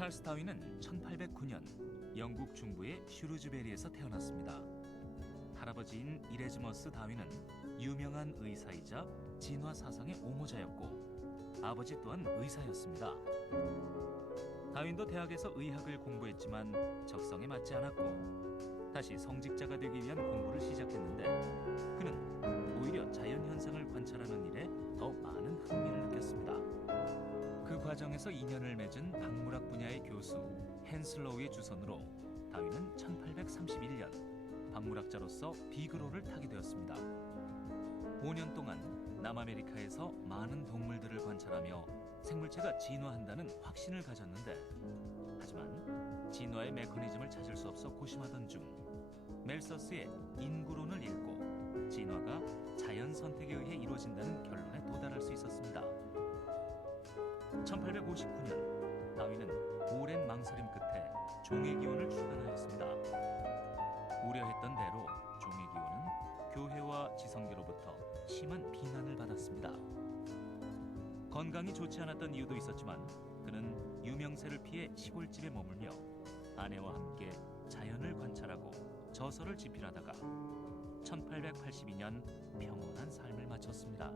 찰스 다윈은 1809년 영국 중부의 슈루즈베리에서 태어났습니다. 할아버지인 이레즈머스 다윈은 유명한 의사이자 진화 사상의 옹호자였고 아버지 또한 의사였습니다. 다윈도 대학에서 의학을 공부했지만 적성에 맞지 않았고 다시 성직자가 되기 위한 공부를 시작했는데 그는 오히려 자연현상을 관찰하는 일에 더 많은 흥미를 느꼈습니다. 그 과정에서 인연을 맺은 박물학 분야의 교수 헨슬로우의 주선으로 다윈은 1831년 박물학자로서 비그로를 타게 되었습니다. 5년 동안 남아메리카에서 많은 동물들을 관찰하며 생물체가 진화한다는 확신을 가졌는데 하지만 진화의 메커니즘을 찾을 수 없어 고심하던 중 멜서스의 인구론을 읽고 진화가 자연 선택에 의해 이루어진다는 결론에 도달할 수 있었습니다. 1859년 다윈은 오랜 망설임 끝에 종의기원을 출간하였습니다. 우려했던 대로 종의기원은 교회와 지성계로부터 심한 비난을 받았습니다. 건강이 좋지 않았던 이유도 있었지만 그는 유명세를 피해 시골집에 머물며 아내와 함께 자연을 관찰하고 저서를 집필하다가 1882년 평온한 삶을 마쳤습니다.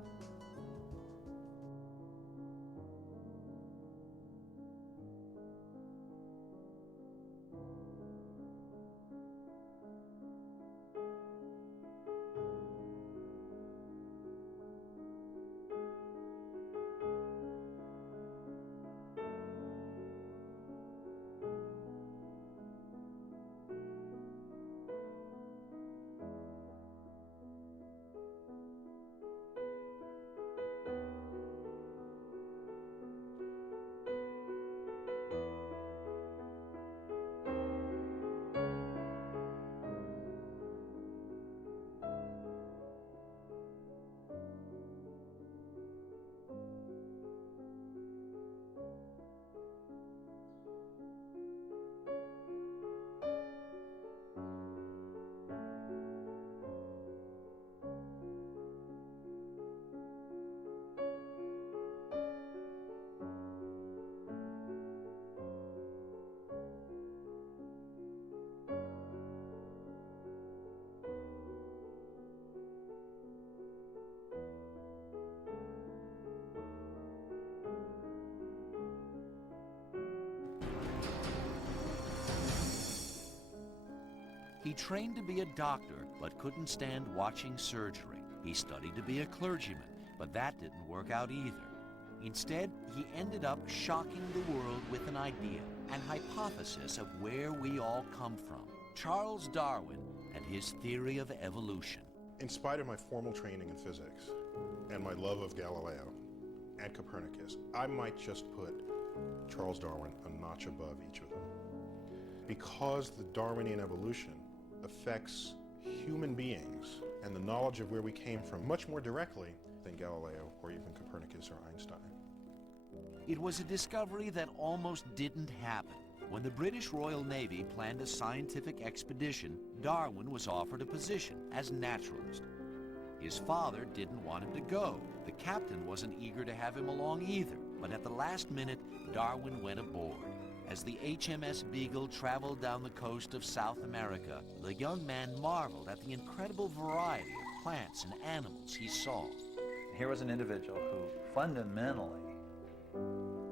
He trained to be a doctor, but couldn't stand watching surgery. He studied to be a clergyman, but that didn't work out either. Instead, he ended up shocking the world with an idea, an hypothesis of where we all come from. Charles Darwin and his theory of evolution. In spite of my formal training in physics and my love of Galileo and Copernicus, I might just put Charles Darwin a notch above each of them. Because the Darwinian evolution affects human beings and the knowledge of where we came from much more directly than Galileo or even Copernicus or Einstein. It was a discovery that almost didn't happen. When the British Royal Navy planned a scientific expedition, Darwin was offered a position as naturalist. His father didn't want him to go. The captain wasn't eager to have him along either. But at the last minute, Darwin went aboard. As the HMS Beagle traveled down the coast of South America, the young man marveled at the incredible variety of plants and animals he saw. Here was an individual who fundamentally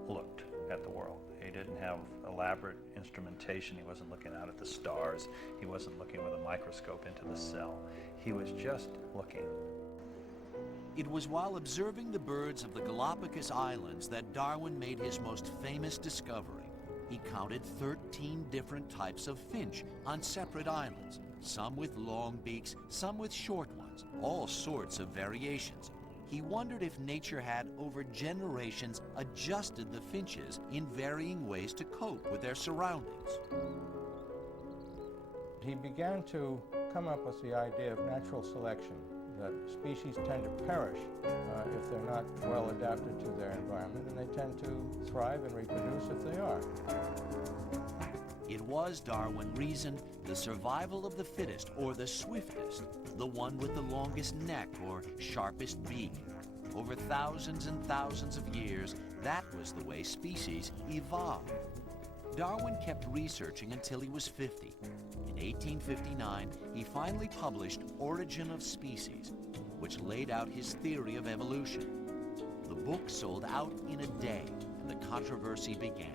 looked at the world. He didn't have elaborate instrumentation. He wasn't looking out at the stars. He wasn't looking with a microscope into the cell. He was just looking. It was while observing the birds of the Galapagos Islands that Darwin made his most famous discovery. He counted 13 different types of finch on separate islands, some with long beaks, some with short ones, all sorts of variations. He wondered if nature had, over generations, adjusted the finches in varying ways to cope with their surroundings. He began to come up with the idea of natural selection, that species tend to perish if they're not well adapted to their environment, and they tend to thrive and reproduce if they are. It was, Darwin reasoned, the survival of the fittest or the swiftest, the one with the longest neck or sharpest beak. Over thousands and thousands of years, that was the way species evolved. Darwin kept researching until he was 50. In 1859, he finally published Origin of Species, which laid out his theory of evolution. The book sold out in a day, and the controversy began.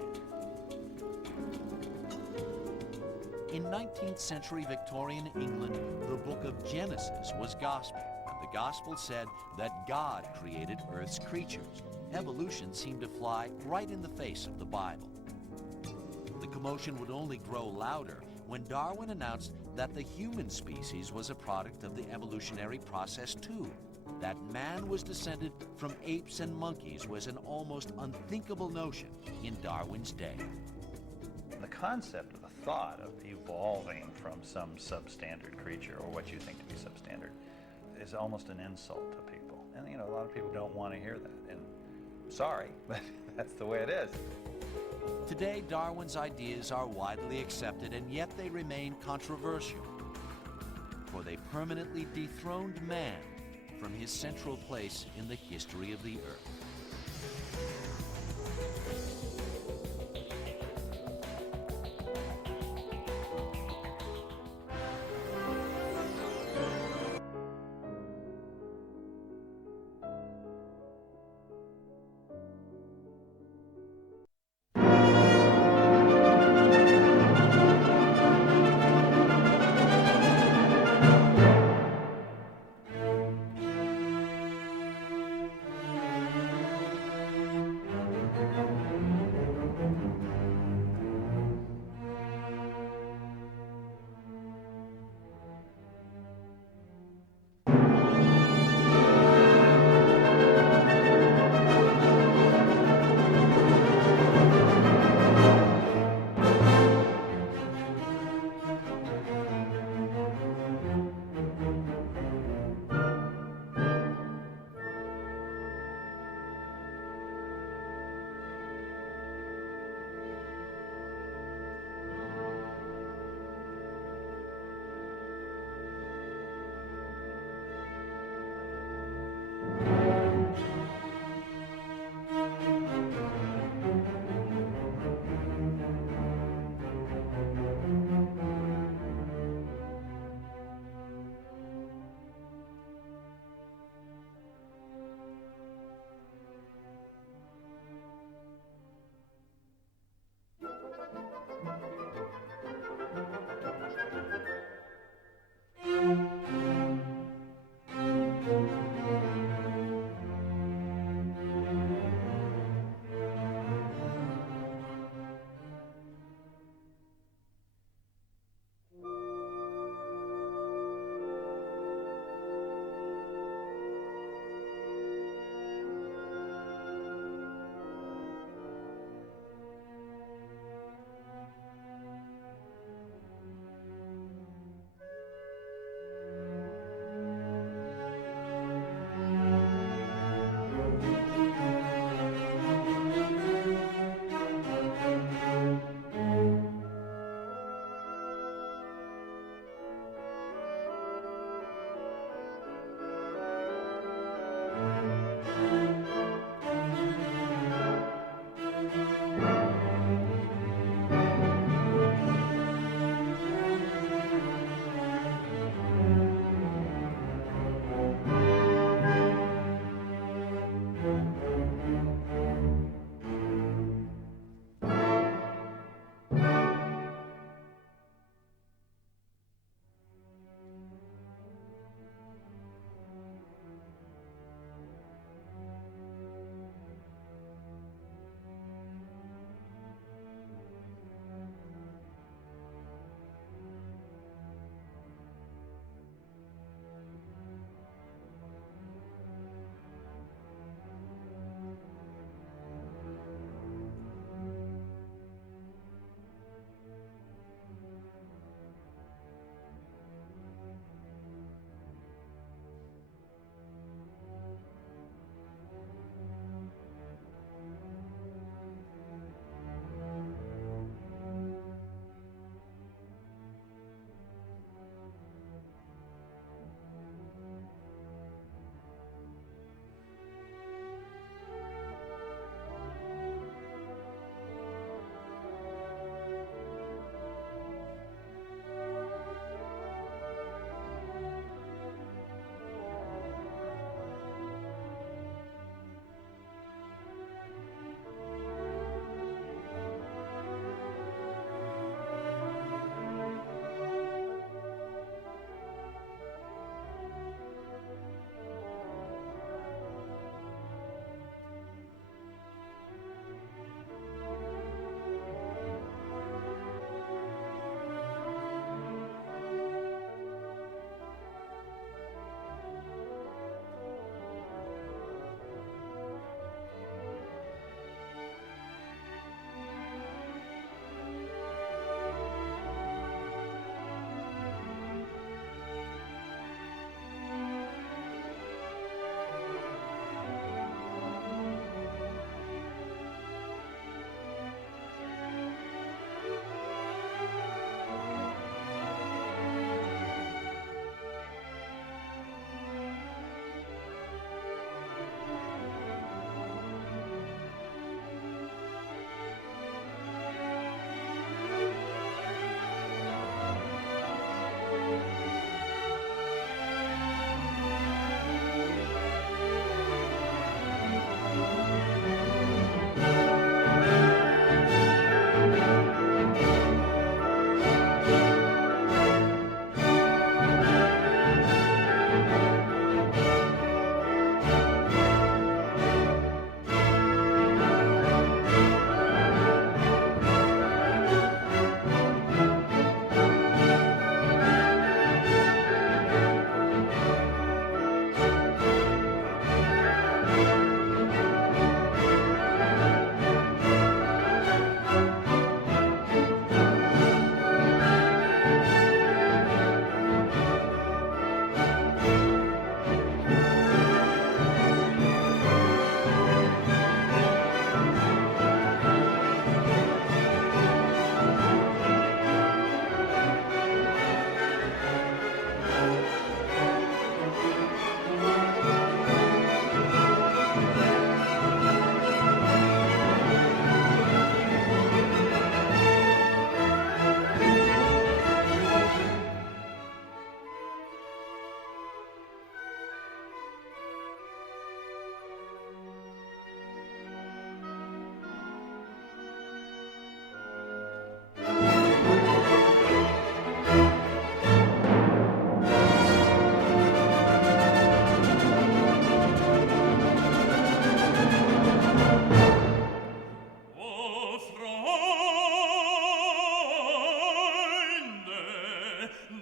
In 19th century Victorian England, the book of Genesis was gospel, and the gospel said that God created Earth's creatures. Evolution seemed to fly right in the face of the Bible. The commotion would only grow louder when Darwin announced that the human species was a product of the evolutionary process too. That man was descended from apes and monkeys was an almost unthinkable notion in Darwin's day. The concept of the thought of evolving from some substandard creature, or what you think to be substandard, is almost an insult to people. And a lot of people don't want to hear that. And sorry, but that's the way it is. Today, Darwin's ideas are widely accepted, and yet they remain controversial. For they permanently dethroned man from his central place in the history of the earth.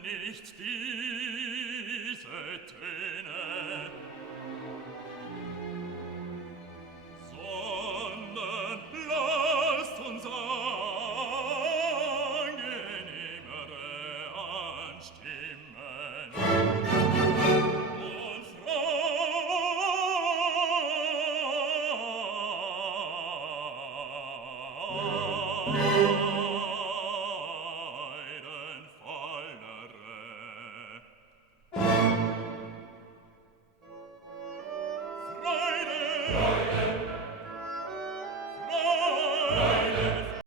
nicht diese Töne, sondern lasst uns angenehmere anstimmen und freudenvollere Freude